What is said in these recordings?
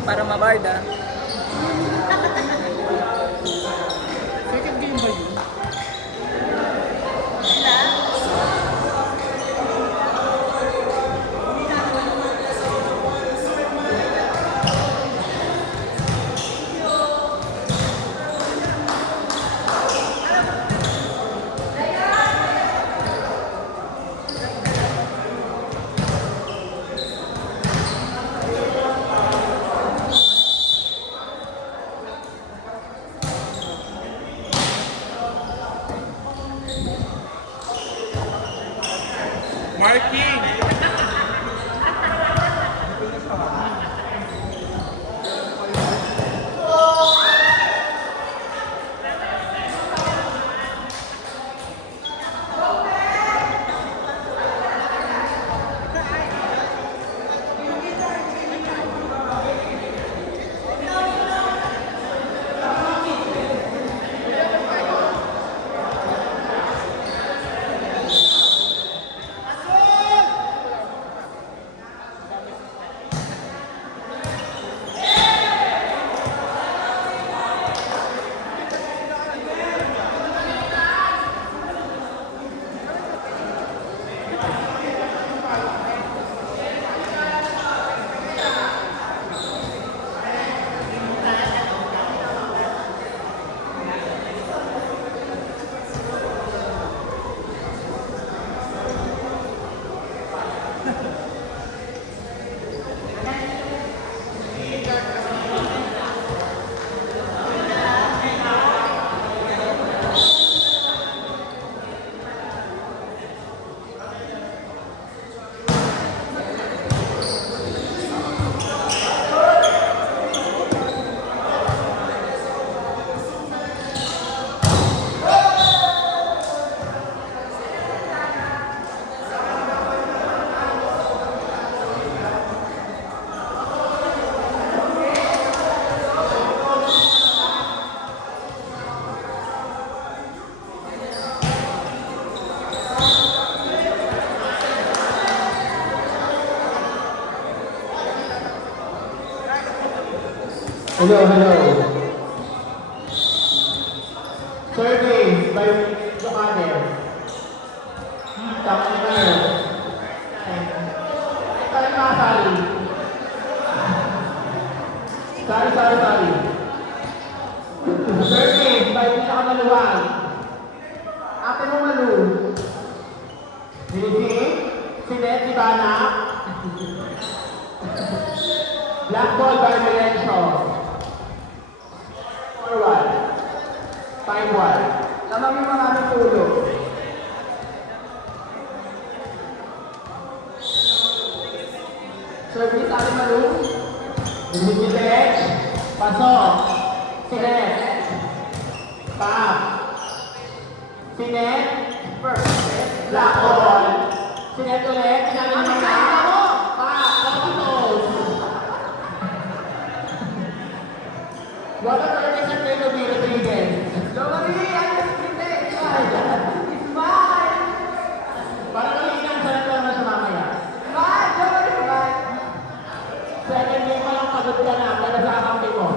game para mabarda. Second game ba yun? Marking! Hello. Survey by Johannes. Tapos na yun. Tayo makasali. Sali. Survey by pinakamaluwag. Ate mo malu. Lizzy, Sinet, Ivana. Black ball by Melencio. 4-1. 5-1. Lamang yung mga natulo. Service, Ate Malu. Sinet. Pasok. Sinet. Pap. Sinet. Black ball. Sinet ulit. Pinali naman na. Pap. Kapitol. What a perfect way to be Rodriguez. Sorry, I just pretend. It's mine. Para kalikan sa lang na sa mamaya. Mine, sorry, mine. Second game pa lang pagod ka na, kaya sa akampi mo.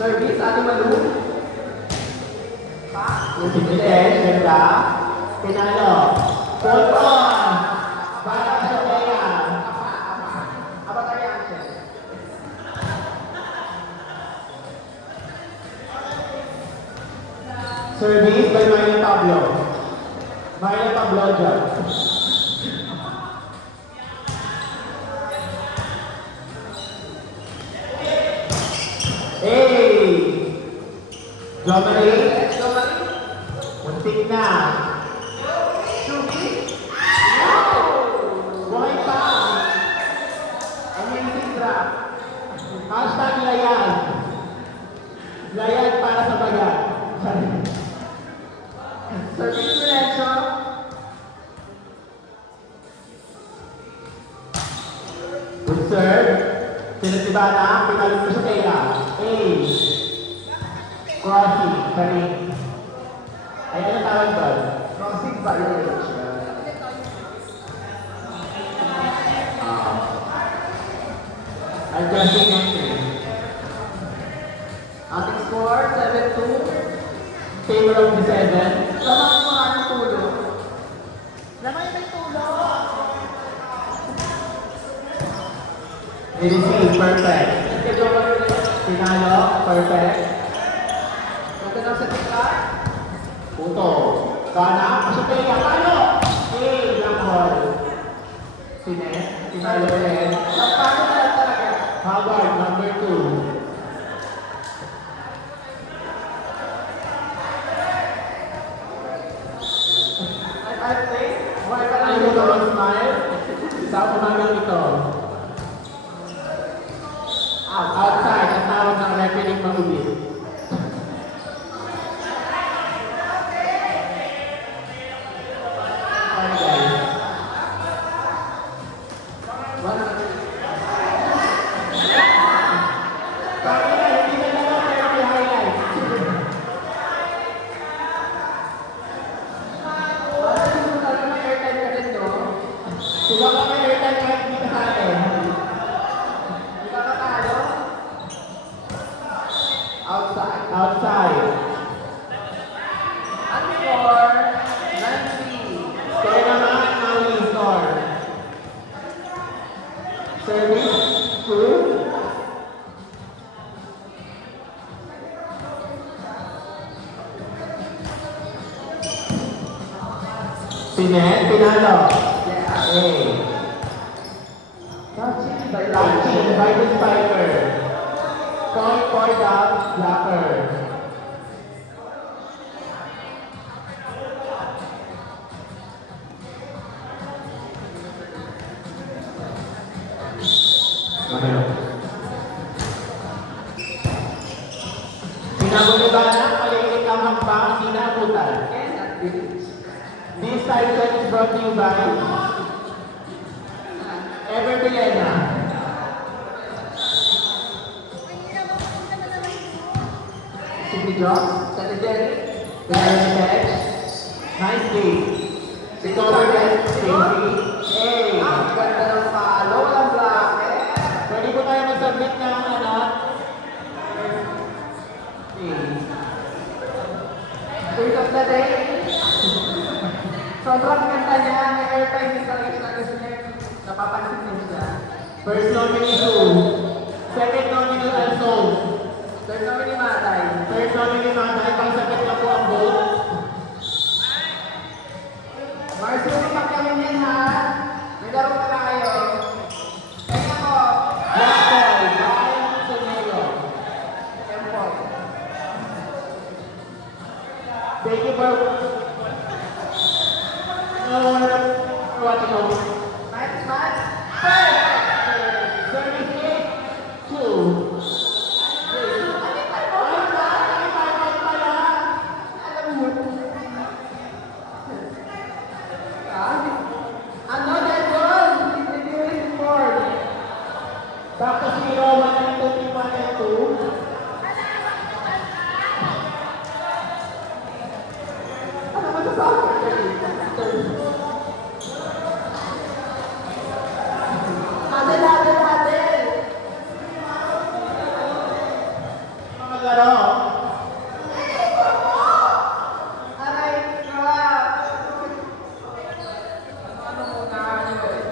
Service, Ate Malu. Usitin, ganda. Pinalo. Hold on. Para sa kaya. Apa tayo action? Service by Maria Pablo. Maria Pablo dyan. Hey! Dominic. Muntik na. Shuki. Buhay pa. Amazing drop. Hashtag layan. Layan para sa bayan. Service Melencio. Good serve. Sinatibana. Pinalito sa kaya. Crossing, sorry. Ay, ano tawag doon? Crossing violation. Adjusting entry. Ating score, 7-2. Favor of the 7. Tama ang maraming tulo. Naman may tulo. Receive, perfect. Pinalo, perfect. Magandang sa tingkat. Puto. Gana, pasupaya, palo! Okay, black ball. Sines, pinalo rin. Paano na lang talaga? Howard, number 2. I think, why ka lang yung mga smile? Sa umagang ito. Outside, ang tawag ng referee maubis. Sorry guys. Sorry guys, hindi na naman pero may highlight. Sila ka may airtime kahit dito sa atin. Di ba katalo? Outside. Outside. Ang score, Nancy. Kaya naman, Maui score. Service, 2. Sinet, pinalo. Okay. Touching by the spiker. Point for the blocker. Pinabulibanan, maliit ang hakbang, hindi naabutan. This title is brought to you by Ever Villena. Sige, Josh. Secretary. Derek. Nice game. Si Cover and Stacy. Hey! Ang ganda ng palo. Walang block. Pwede po tayo mag-submit ng ano? First of the day. Sobrang ganda niya. May airtime din talaga siya. Napapansin din siya. First nominee, Sue. Second nominee, Alson. Third nominee, Matay. Third nominee, Matay. Pang-sakit na po ang vote. Marcelo, pagkamin yan ha. May laro pa tayo. Kaya ko. Black ball. Brian Sonero. M-Boy. Thank you for watching over. Nice match. Service 8, 2. Another goal. Tapos si Roman ng 21-2. Ano masasabi? Mga laro. Aray, crap. Ano muna?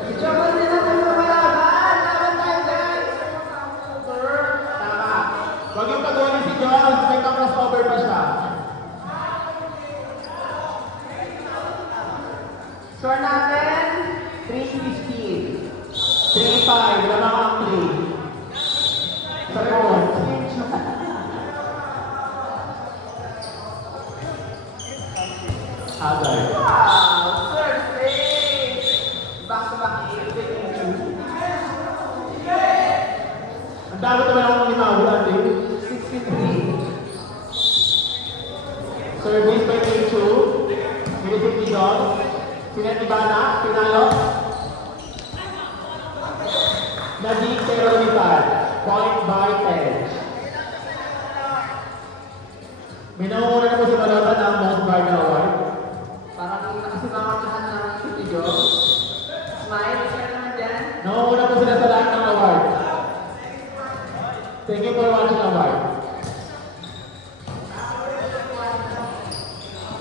Itsura nila ng lumalaban. Laban tayo, guys. Tama. Huwag yung pag-uwi si Jones. May crossover pa siya. Score natin, 3-15. 3-5, lamang ang 3. Sa court. Agad. Wow! Third place! Back-to-back ang dapat naman akong limaw, natin. 63. Service by K2. Minipit ni John. Sinatibana, pinalo. Naging pero lumipad. Point by 10. May nakukuha na po si Balota ng Most Barna Award. Parang nakasimangot lahat ng video. Smile, share naman dyan. Nakukuha po sila sa lahat ng award. Thank you for watching award.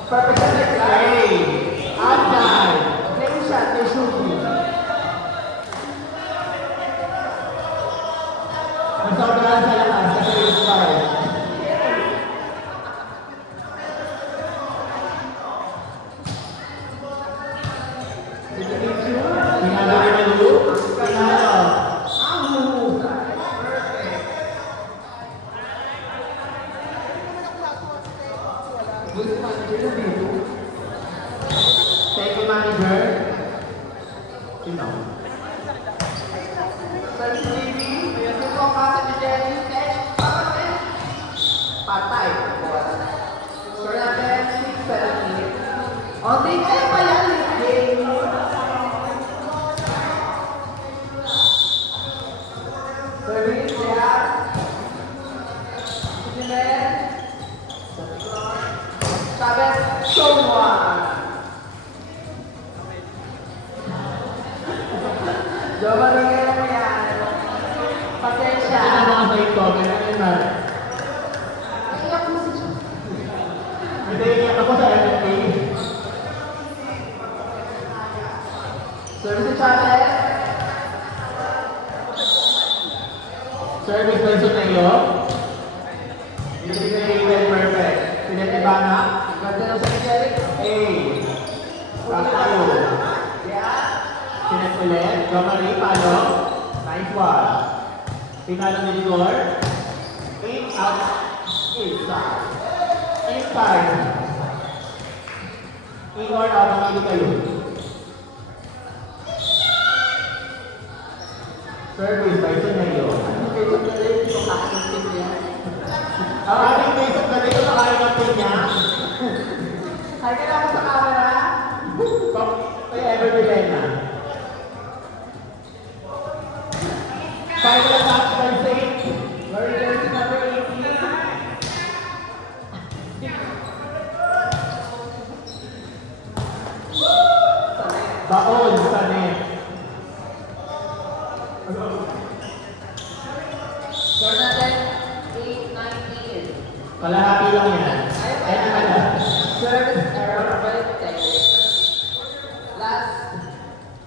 Perfect perfect. Hey! Outside! Play shot, may shooting. Nasobrahan sa lakas kasi inspired. Pinalo ni Malu. Pinalo. Ang huhusay. Gusto manager na dito. Thank you, manager. Sino? First baby, ito po ang kasa ni Jenny. Patay. Score natin, 6-7. O, di kayo pa yan, game. Service, yeah. Simen. Chavez, someone. Jowa rin kayo mo yan. Pasensya. Ano mga sa ito? Ganyan na. Iyak mo si Jowa. Hindi, iyak ako sa MMA. Service si Chavez. Service by Sonayo. Hindi na even perfect. Pinatibana. Ganda ng sa Jerry. A. Patayo. Yeah. Sinet ulit. Gomari, palo. Nice one. Pinalo ni Igor. In, out. Inside. Inside. Igor, out. Mamili kayo. Service by Sonayo. Medyo galing yung aking niya. Ang ating basic na dito sa kaya ng pinya. Hi ka na ako sa camera. Kay Ever Bilena. Final attack by Saint. Very jersey number 18. Baon sa net. Score natin, 8-19. Kalahati lang yan. Ay, service error, balik technique.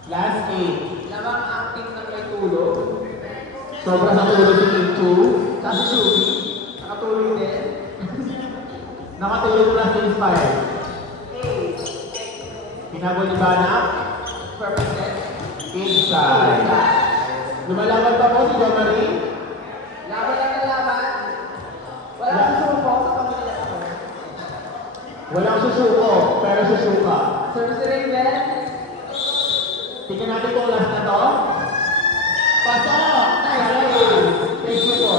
Last game. Lamang acting ng may tulog. Sobrang natulog si King Chu. Kasi Shubi, nakatulog din. Nakatulog na si Inspire. 8. Pinabol ni Bana. Perfect net. Inside. Lumalaban pa po si Gomari. Laban lang ng laban. Walang susuko sa pamilya ko. Walang susuko, pero susuka. Service si Raven. Tingnan natin kung last na to. Pasok! Nice! Thank you po.